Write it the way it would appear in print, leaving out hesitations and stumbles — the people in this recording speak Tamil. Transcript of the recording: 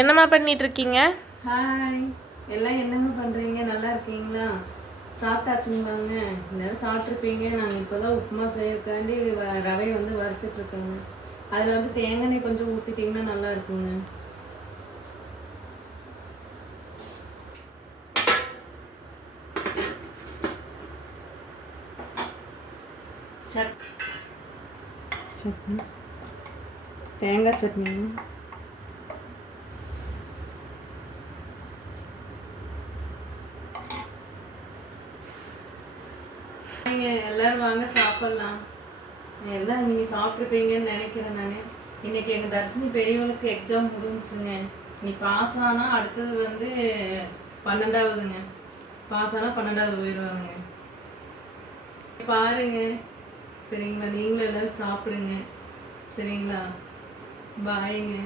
என்னம்மா பண்ணிட்டு இருக்கீங்க? ஹாய், எல்லாம் என்னங்க பண்ணுறீங்க? நல்லா இருக்கீங்களா? சாப்பிட்டாச்சுங்களாங்க? எல்லாரும் சாப்பிட்ருப்பீங்க. நாங்கள் இப்போ தான் உப்புமா செய்யறதுக்காண்டி ரவை வந்து வறுத்துட்ருக்கோங்க. அதில் வந்து தேங்காய் எண்ணெய் கொஞ்சம் ஊற்றிட்டிங்கன்னா நல்லா இருக்குங்க. சட்னி, தேங்காய் சட்னி. எல்லாரும் வாங்க சாப்பிட்லாம். எல்லாம் நீங்கள் சாப்பிட்ருப்பீங்கன்னு நினைக்கிறேன். நான் இன்னைக்கு எங்கள் தர்ஷினி பெரியவனுக்கு எக்ஸாம் முடிஞ்சுங்க. நீ பாஸ் ஆனால் அடுத்தது வந்து 12வதுங்க. பாஸ் ஆனால் 12வது போயிடுவாங்க. பாருங்க, சரிங்களா? நீங்களும் எல்லோரும் சாப்பிடுங்க, சரிங்களா? பாய்ங்க.